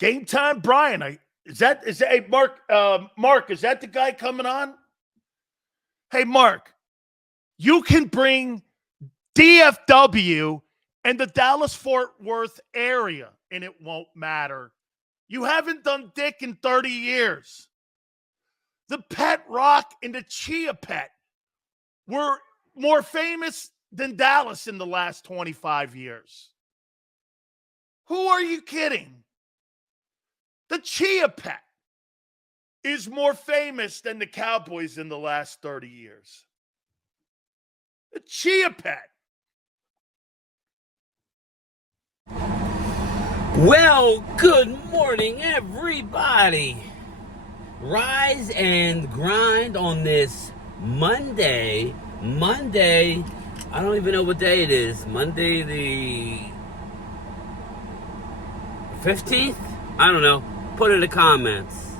Game Time Brian. Hey, Mark, is that the guy coming on? Hey, Mark, you can bring DFW and the Dallas-Fort Worth area, and it won't matter. You haven't done dick in 30 years. The Pet Rock and the Chia Pet were more famous than Dallas in the last 25 years. Who are you kidding? The Chia Pet is more famous than the Cowboys in the last 30 years. The Chia Pet. Well, good morning, everybody. Rise and grind on this Monday, I don't even know what day it is. Monday the 15th? I don't know. Put in the comments.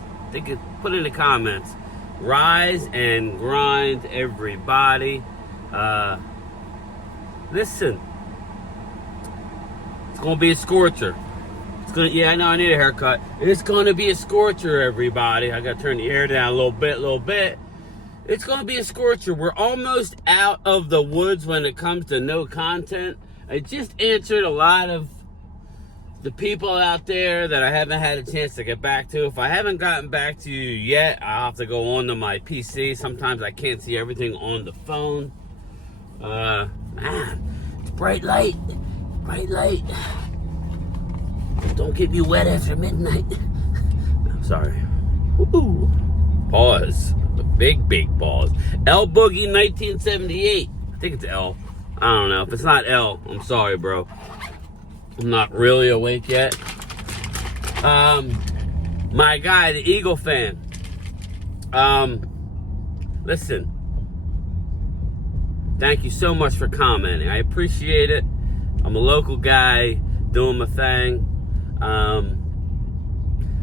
Put in the comments. Rise and grind, everybody. Listen. It's going to be a scorcher. I know I need a haircut. It's going to be a scorcher, everybody. I got to turn the hair down a little bit. It's going to be a scorcher. We're almost out of the woods when it comes to no content. I just answered a lot of the people out there that I haven't had a chance to get back to. If I haven't gotten back to you yet, I'll have to go onto my PC. Sometimes I can't see everything on the phone. It's bright light. Don't get me wet after midnight. I'm sorry. Woo. Pause. A big pause. L Boogie 1978. I think it's L. I don't know. If it's not L, I'm sorry, bro. I'm not really awake yet. My guy, the Eagle fan. Listen. Thank you so much for commenting. I appreciate it. I'm a local guy doing my thing.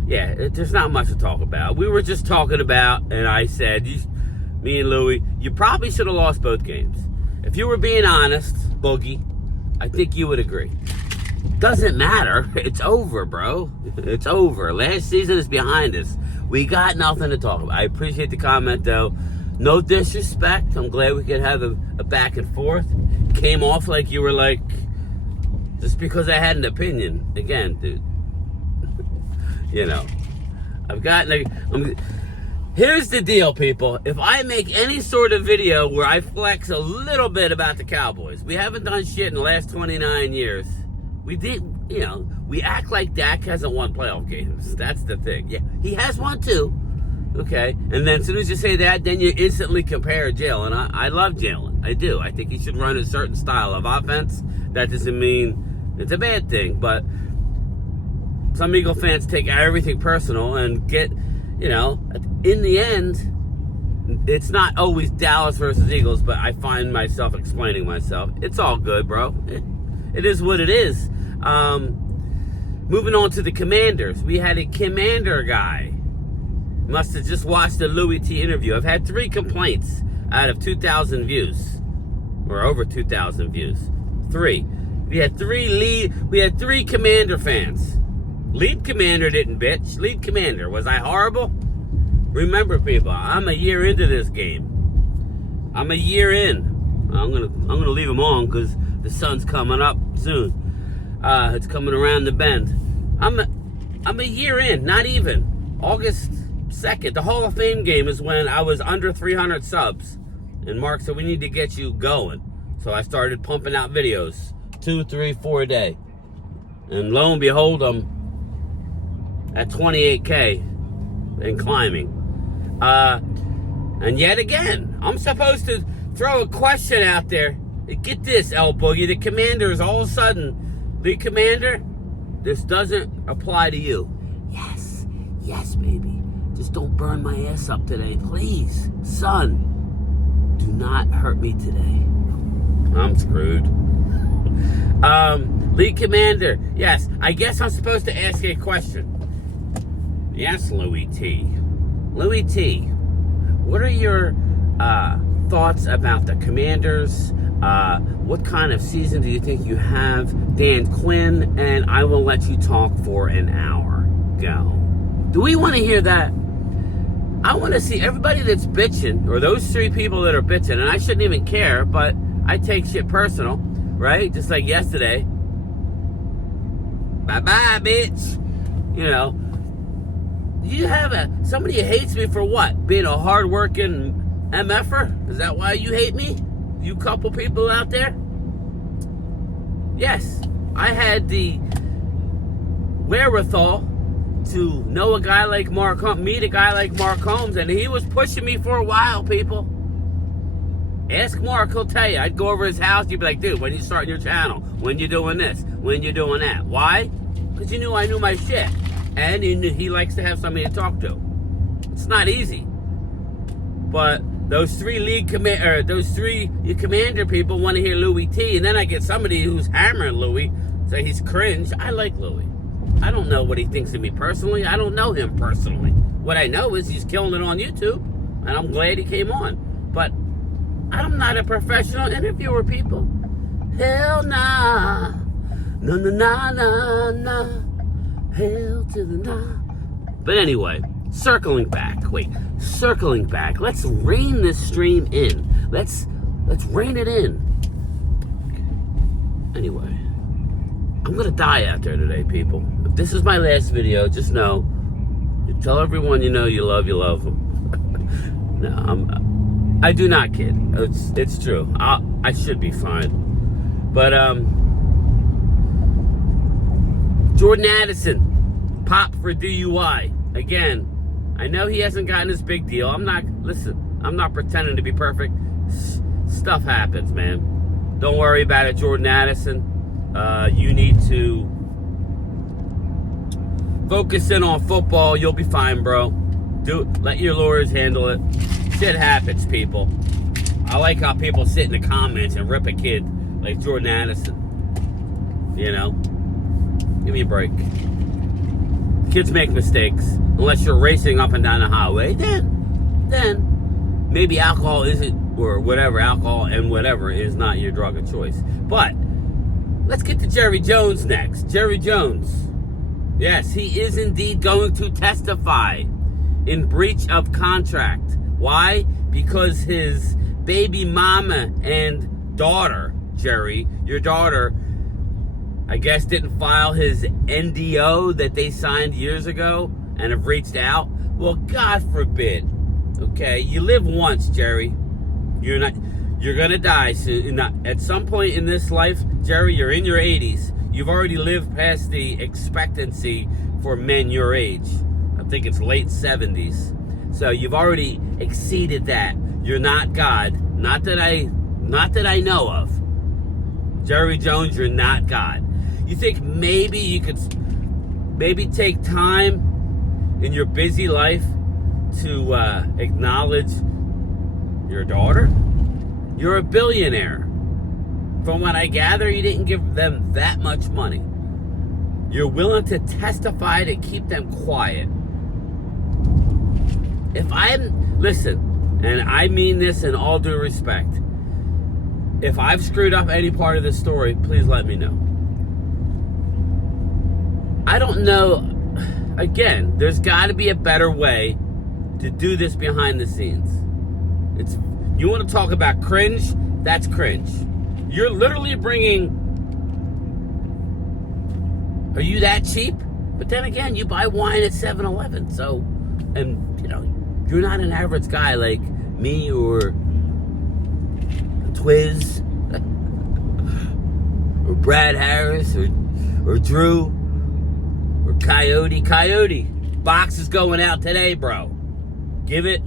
There's not much to talk about. We were just talking about, and I said, me and Louie, you probably should have lost both games. If you were being honest, Boogie, I think you would agree. Doesn't matter. It's over, bro. It's over. Last season is behind us. We got nothing to talk about. I appreciate the comment, though. No disrespect. I'm glad we could have a back and forth. Came off like you were like, just because I had an opinion. Again, dude. You know. Here's the deal, people. If I make any sort of video where I flex a little bit about the Cowboys, we haven't done shit in the last 29 years. We act like Dak hasn't won playoff games. That's the thing. Yeah, he has won too. Okay? And then as soon as you say that, then you instantly compare Jalen. I love Jalen. I do. I think he should run a certain style of offense. That doesn't mean it's a bad thing, but some Eagle fans take everything personal and get, in the end, it's not always Dallas versus Eagles, but I find myself explaining myself. It's all good, bro. It is what it is. Moving on to the Commanders. We had a Commander guy. Must have just watched the Louis T interview. I've had 3 complaints out of 2,000 views. Or over 2,000 views. 3. We had 3 Commander fans. Lead Commander didn't bitch. Lead Commander. Was I horrible? Remember, people, I'm a year into this game. I'm a year in. I'm gonna leave them on because the sun's coming up soon. It's coming around the bend. I'm a year in, not even. August 2nd. The Hall of Fame game is when I was under 300 subs. And Mark said, we need to get you going. So I started pumping out videos. 2, 3, 4 a day. And lo and behold, I'm at 28K and climbing. And yet again, I'm supposed to throw a question out there. Get this, L Boogie. The Commanders, all of a sudden, the Commander, this doesn't apply to you. Yes, baby. Just don't burn my ass up today, please. Son, do not hurt me today. I'm screwed. Lead Commander. Yes, I guess I'm supposed to ask you a question. Yes, Louis T. Louis T, what are your thoughts about the Commanders? What kind of season do you think you have? Dan Quinn, and I will let you talk for an hour. go. Do we want to hear that? I want to see everybody that's bitching, or those 3 people that are bitching, and I shouldn't even care, but I take shit personal, right? Just like yesterday. Bye-bye, bitch. You know, you have somebody who hates me for what? Being a hard-working MFer? Is that why you hate me? You couple people out there? Yes, I had the wherewithal to know a guy like Mark Holmes, meet a guy like Mark Holmes, and he was pushing me for a while, people. Ask Mark, he'll tell you. I'd go over his house, you'd be like, dude, when you starting your channel? When you doing this? When you doing that? Why? Because you knew I knew my shit. And he likes to have somebody to talk to. It's not easy. But those 3 commander people want to hear Louis T, and then I get somebody who's hammering Louis, say he's cringe. I like Louis. I don't know what he thinks of me personally. I don't know him personally. What I know is he's killing it on YouTube, and I'm glad he came on. But I'm not a professional interviewer, people. Hell nah. No, no, nah, nah, nah. Hell to the nah. But anyway, circling back. Let's rein this stream in. Let's rein it in. Anyway, I'm gonna die out there today, people. If this is my last video, just know, you tell everyone you know you love them. No, I do not kid. It's true. I should be fine. But Jordan Addison, pop for DUI again. I know he hasn't gotten his big deal. I'm not pretending to be perfect. Stuff happens, man. Don't worry about it, Jordan Addison. You need to focus in on football. You'll be fine, bro. Let your lawyers handle it. Shit happens, people. I like how people sit in the comments and rip a kid like Jordan Addison. You know? Give me a break. Kids make mistakes. Unless you're racing up and down the highway, then maybe alcohol isn't, or whatever, alcohol and whatever is not your drug of choice. But let's get to Jerry Jones next. Jerry Jones. Yes, he is indeed going to testify in breach of contract. Why? Because his baby mama and daughter, Jerry, your daughter, I guess didn't file his NDO that they signed years ago and have reached out. Well, God forbid. Okay, you live once, Jerry. You're gonna die soon. At some point in this life, Jerry, you're in your 80s. You've already lived past the expectancy for men your age. I think it's late 70s. So you've already exceeded that. You're not God. Not that I know of. Jerry Jones, you're not God. You think maybe you could take time in your busy life to acknowledge your daughter? You're a billionaire. From what I gather, you didn't give them that much money. You're willing to testify to keep them quiet. Listen, and I mean this in all due respect. If I've screwed up any part of this story, please let me know. I don't know. Again, there's got to be a better way to do this behind the scenes. You want to talk about cringe? That's cringe. You're literally bringing... Are you that cheap? But then again, you buy wine at 7-Eleven, so... And, you're not an average guy like me or Twiz or Brad Harris or Drew or Coyote. Coyote, box is going out today, bro. Give it,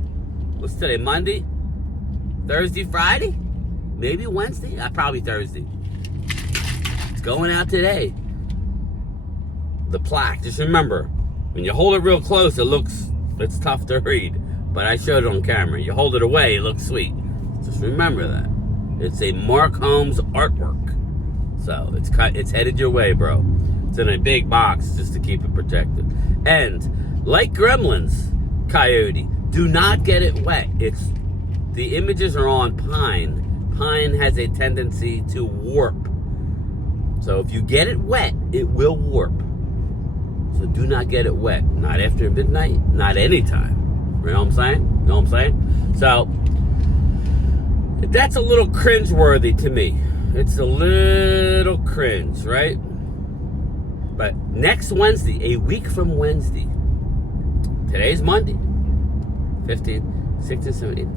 what's today, Monday? Thursday, Friday? Maybe Wednesday? Probably Thursday. It's going out today. The plaque, just remember, when you hold it real close, it's tough to read. But I showed it on camera. You hold it away, it looks sweet. Just remember that. It's a Mark Holmes artwork. So it's headed your way, bro. It's in a big box just to keep it protected. And like Gremlins, Coyote, do not get it wet. The images are on pine. Pine has a tendency to warp. So if you get it wet, it will warp. So do not get it wet. Not after midnight, not anytime. You know what I'm saying? You know what I'm saying? So, that's a little cringe-worthy to me. It's a little cringe, right? But next Wednesday, a week from Wednesday, today's Monday, 15th, 16th, 17th.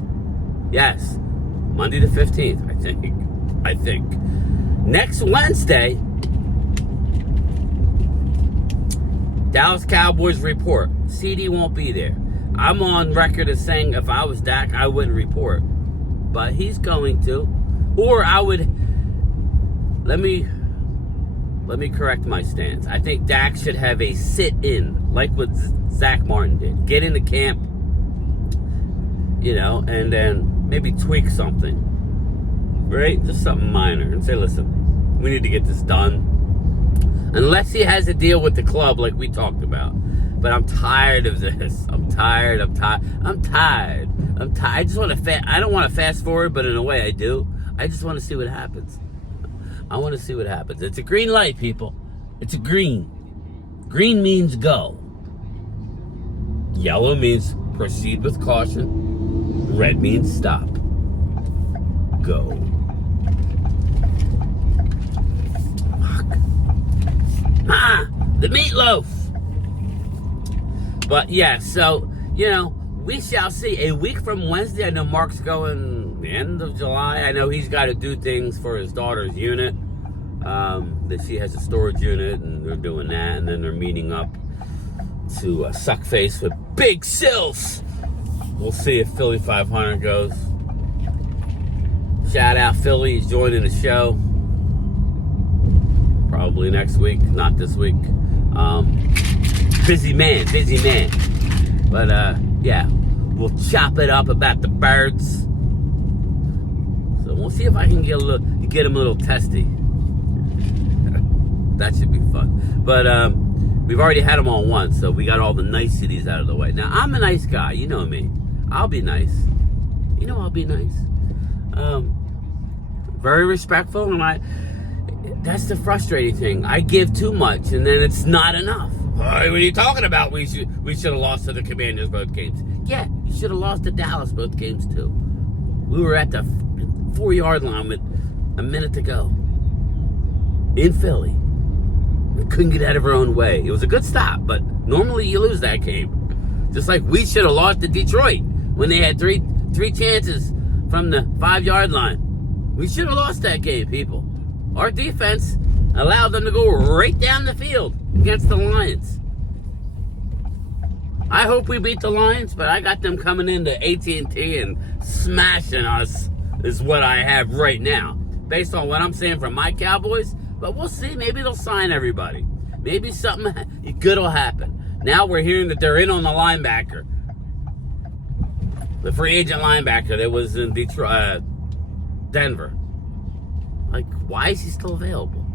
Yes, Monday the 15th, I think. Next Wednesday, Dallas Cowboys report. CD won't be there. I'm on record as saying if I was Dak, I wouldn't report. But he's going to. Or I would... Let me correct my stance. I think Dak should have a sit-in, like what Zach Martin did. Get into camp, and then maybe tweak something. Right? Just something minor. And say, listen, we need to get this done. Unless he has a deal with the club like we talked about. But I'm tired of this. I'm tired. I just want to I don't want to fast forward, but in a way I do. I just want to see what happens. I want to see what happens. It's a green light, people. It's a green. Green means go. Yellow means proceed with caution. Red means stop. Go. The meatloaf. But yeah, so, we shall see. A week from Wednesday, I know Mark's going the end of July. I know he's got to do things for his daughter's unit. That she has a storage unit, and they're doing that. And then they're meeting up to suck face with Big Sills. We'll see if Philly 500 goes. Shout out Philly. He's joining the show. Probably next week, not this week. Busy man. But, yeah, we'll chop it up about the birds. So we'll see if I can get him a little testy. That should be fun. But, we've already had them on once, so we got all the niceties out of the way. Now, I'm a nice guy. You know me. I'll be nice. I'll be nice. Very respectful, and that's the frustrating thing. I give too much, and then it's not enough. What are you talking about? We should have lost to the Commanders both games. Yeah, you should have lost to Dallas both games too. We were at the 4-yard line with a minute to go in Philly. We couldn't get out of our own way. It was a good stop, but normally you lose that game. Just like we should have lost to Detroit when they had three chances from the 5-yard line. We should have lost that game, people. Our defense allowed them to go right down the field against the Lions. I hope we beat the Lions, but I got them coming into AT&T and smashing us is what I have right now. Based on what I'm saying from my Cowboys, but we'll see. Maybe they'll sign everybody. Maybe something good will happen. Now we're hearing that they're in on the linebacker. The free agent linebacker that was in Detroit, Denver. Like, why is he still available?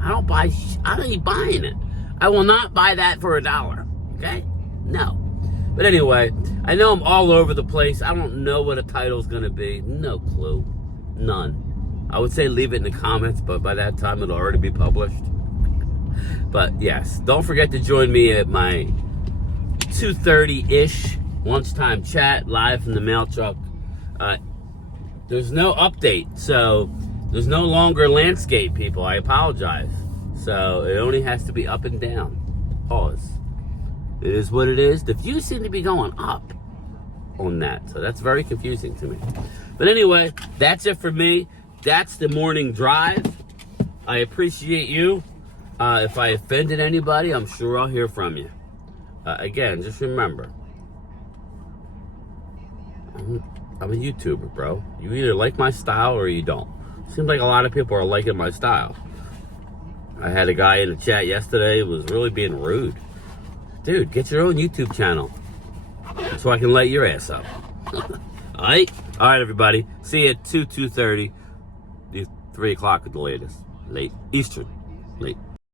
I don't even buying it. I will not buy that for $1. Okay? No. But anyway, I know I'm all over the place. I don't know what a title's going to be. No clue. None. I would say leave it in the comments, but by that time it'll already be published. But yes, don't forget to join me at my 2:30-ish lunchtime chat live from the mail truck. There's no update, so there's no longer landscape, people. I apologize. So it only has to be up and down. Pause. It is what it is. The views seem to be going up on that, so that's very confusing to me. But anyway, that's it for me. That's the morning drive. I appreciate you. If I offended anybody, I'm sure I'll hear from you. Again, just remember, I'm a YouTuber, bro. You either like my style or you don't. Seems like a lot of people are liking my style. I had a guy in the chat yesterday who was really being rude. Dude, get your own YouTube channel so I can light your ass up. All right, everybody. See you at 2:30. 3 o'clock at the latest. Late Eastern. Late.